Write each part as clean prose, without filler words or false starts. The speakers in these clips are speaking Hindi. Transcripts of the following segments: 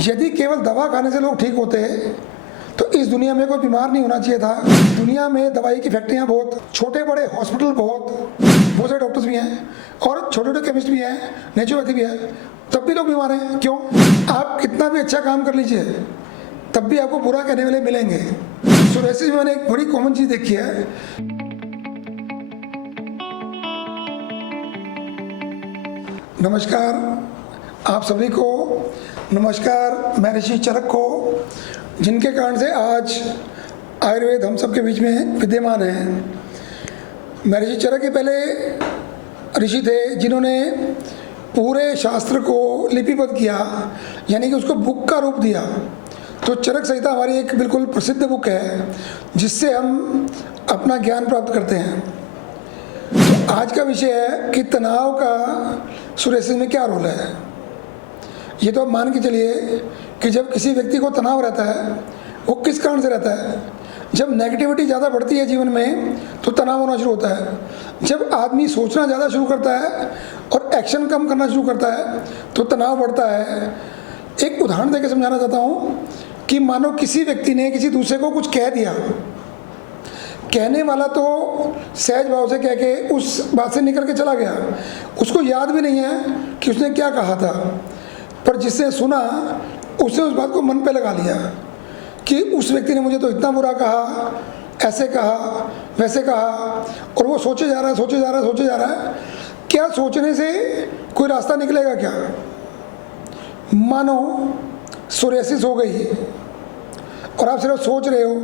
यदि केवल दवा खाने से लोग ठीक होते तो इस दुनिया में कोई बीमार नहीं होना चाहिए था। दुनिया में दवाई की फैक्ट्रियाँ बहुत, छोटे बड़े हॉस्पिटल बहुत सारे डॉक्टर्स भी हैं और छोटे छोटे केमिस्ट भी हैं, नेचुरोपैथी भी है, तब भी लोग बीमार हैं। क्यों? आप कितना भी अच्छा काम कर लीजिए तब भी आपको बुरा कहने वाले मिलेंगे। सोरेसिस में मैंने एक बड़ी कॉमन चीज़ देखी है। नमस्कार आप सभी को, नमस्कार मैं ऋषि चरक को, जिनके कारण से आज आयुर्वेद हम सबके बीच में विद्यमान है। मैं ऋषि चरक के पहले ऋषि थे जिन्होंने पूरे शास्त्र को लिपिबद्ध किया, यानी कि उसको बुक का रूप दिया। तो चरक संहिता हमारी एक बिल्कुल प्रसिद्ध बुक है जिससे हम अपना ज्ञान प्राप्त करते हैं। तो आज का विषय है कि तनाव का सोरेसिस में क्या रोल है। ये तो आप मान के चलिए कि जब किसी व्यक्ति को तनाव रहता है, वो किस कारण से रहता है? जब नेगेटिविटी ज़्यादा बढ़ती है जीवन में तो तनाव होना शुरू होता है। जब आदमी सोचना ज़्यादा शुरू करता है और एक्शन कम करना शुरू करता है तो तनाव बढ़ता है। एक उदाहरण देकर समझाना चाहता हूँ कि मानो किसी व्यक्ति ने किसी दूसरे को कुछ कह दिया, कहने वाला तो सहज भाव से कह के उस बात से निकल के चला गया, उसको याद भी नहीं है कि उसने क्या कहा था, पर जिसने सुना उसने उस बात को मन पे लगा लिया कि उस व्यक्ति ने मुझे तो इतना बुरा कहा, ऐसे कहा, वैसे कहा, और वो सोचे जा रहा है। क्या सोचने से कोई रास्ता निकलेगा क्या? मानो सोरियासिस हो गई और आप सिर्फ सोच रहे हो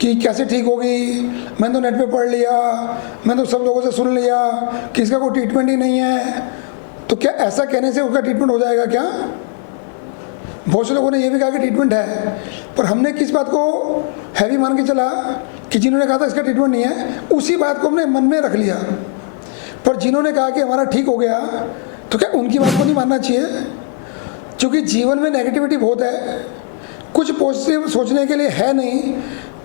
कि कैसे ठीक होगी, मैंने तो नेट पे पढ़ लिया, मैंने तो सब लोगों से सुन लिया कि इसका कोई ट्रीटमेंट ही नहीं है। तो क्या ऐसा कहने से उसका ट्रीटमेंट हो जाएगा क्या? बहुत से लोगों ने यह भी कहा कि ट्रीटमेंट है, पर हमने किस बात को हैवी मान के चला कि जिन्होंने कहा था इसका ट्रीटमेंट नहीं है, उसी बात को हमने मन में रख लिया। पर जिन्होंने कहा कि हमारा ठीक हो गया, तो क्या उनकी बात को नहीं मानना चाहिए? क्योंकि जीवन में नेगेटिविटी बहुत है, कुछ पॉजिटिव सोचने के लिए है नहीं,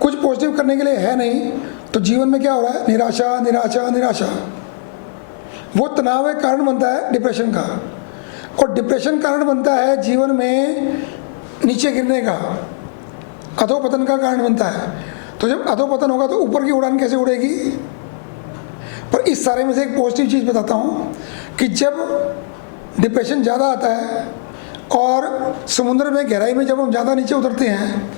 कुछ पॉजिटिव करने के लिए है नहीं, तो जीवन में क्या हो रहा है? निराशा निराशा निराशा। वो तनाव एक कारण बनता है डिप्रेशन का, और डिप्रेशन कारण बनता है जीवन में नीचे गिरने का, अधोपतन का कारण बनता है। तो जब अधोपतन होगा तो ऊपर की उड़ान कैसे उड़ेगी? पर इस सारे में से एक पॉजिटिव चीज़ बताता हूँ कि जब डिप्रेशन ज़्यादा आता है और समुद्र में गहराई में जब हम ज़्यादा नीचे उतरते हैं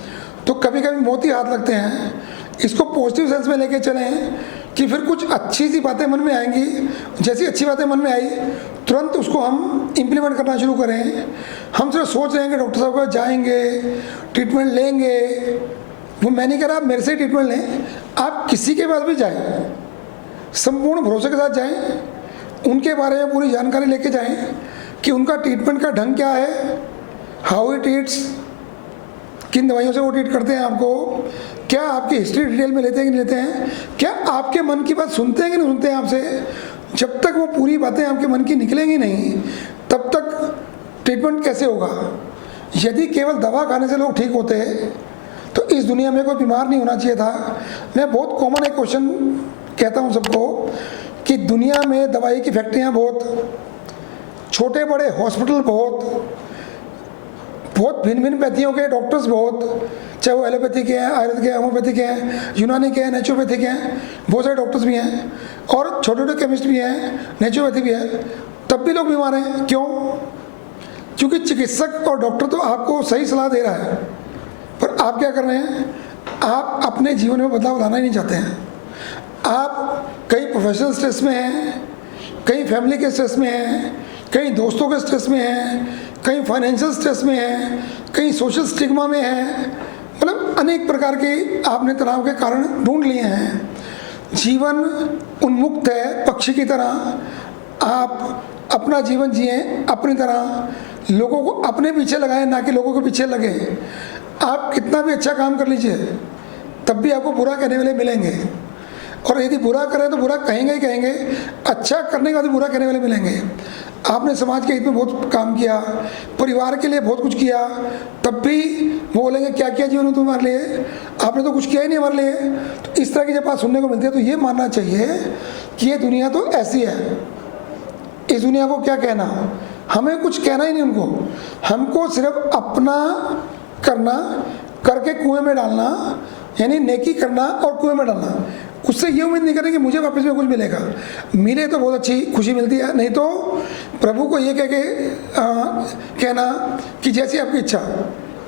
तो कभी कभी मोती हाथ लगते हैं। इसको पॉजिटिव सेंस में लेके चलें कि फिर कुछ अच्छी सी बातें मन में आएंगी, जैसी अच्छी बातें मन में आई तुरंत उसको हम इम्प्लीमेंट करना शुरू करें। हम सिर्फ सोच रहे हैं कि डॉक्टर साहब का जाएंगे, ट्रीटमेंट लेंगे। वो मैं नहीं कह रहा आप मेरे से ट्रीटमेंट लें, आप किसी के पास भी जाएं, संपूर्ण भरोसे के साथ जाएं, उनके बारे में पूरी जानकारी लेके जाएं कि उनका ट्रीटमेंट का ढंग क्या है, हाउ इट ट्रीट्स, किन दवाइयों से वो ट्रीट करते हैं आपको, क्या आपकी हिस्ट्री डिटेल में लेते हैं कि नहीं लेते हैं, क्या आपके मन की बात सुनते हैं कि नहीं सुनते हैं आपसे। जब तक वो पूरी बातें आपके मन की निकलेंगी नहीं तब तक ट्रीटमेंट कैसे होगा। यदि केवल दवा खाने से लोग ठीक होते तो इस दुनिया में कोई बीमार नहीं होना चाहिए था। मैं बहुत कॉमन एक क्वेश्चन कहता हूँ सबको कि दुनिया में दवाई की फैक्ट्रियाँ बहुत, छोटे बड़े हॉस्पिटल बहुत भिन्न भिन्न पैथियों के डॉक्टर्स बहुत, चाहे वो एलोपैथी के हैं, आयुर्वेद के हैं, होम्योपैथी के हैं, यूनानी के हैं, नेचुरोपैथी के हैं, बहुत सारे डॉक्टर्स भी हैं और छोटे छोटे केमिस्ट भी हैं, नेचुरोपैथी भी है, तब भी लोग बीमार हैं। क्यों? क्योंकि चिकित्सक और डॉक्टर तो आपको सही सलाह दे रहा है, पर आप क्या कर रहे हैं? आप अपने जीवन में बदलाव लाना ही नहीं चाहते हैं। आप कई प्रोफेशनल स्ट्रेस में हैं, कहीं फैमिली के स्ट्रेस में हैं, कहीं दोस्तों के स्ट्रेस में हैं, कहीं फाइनेंशियल स्ट्रेस में हैं, कहीं सोशल स्टिग्मा में हैं, मतलब अनेक प्रकार के आपने तनाव के कारण ढूंढ लिए हैं। जीवन उन्मुक्त है, पक्षी की तरह आप अपना जीवन जिए अपनी तरह, लोगों को अपने पीछे लगाएं ना कि लोगों के पीछे लगे। आप कितना भी अच्छा काम कर लीजिए तब भी आपको बुरा कहने वाले मिलेंगे, और यदि बुरा करें तो बुरा कहेंगे ही कहेंगे, अच्छा करने के बाद भी बुरा कहने वाले मिलेंगे। आपने समाज के हित में बहुत काम किया, परिवार के लिए बहुत कुछ किया, तब भी वो बोलेंगे क्या किया जीवन में तुम्हारे लिए, आपने तो कुछ किया ही नहीं हमारे लिए। तो इस तरह की जब बात सुनने को मिलती है तो ये मानना चाहिए कि ये दुनिया तो ऐसी है, इस दुनिया को क्या कहना, हमें कुछ कहना ही नहीं उनको, हमको सिर्फ अपना करना, करके कुएं में डालना, यानी नेकी करना और कुएं में डालना। उससे ये उम्मीद नहीं करें कि मुझे वापस में कुछ मिलेगा, मिले तो बहुत अच्छी खुशी मिलती है, नहीं तो प्रभु को ये कह के कहना कि जैसी आपकी इच्छा।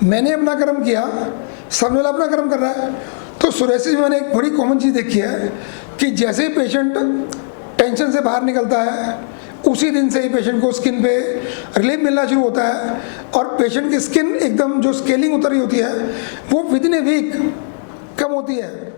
मैंने अपना कर्म किया, सामने वाला अपना कर्म कर रहा है। तो सुरेसिस में मैंने एक बड़ी कॉमन चीज़ देखी है कि जैसे ही पेशेंट टेंशन से बाहर निकलता है, उसी दिन से ही पेशेंट को स्किन पे रिलीफ मिलना शुरू होता है, और पेशेंट की स्किन एकदम जो स्केलिंग उतर रही होती है वो विद इन ए वीक कम होती है।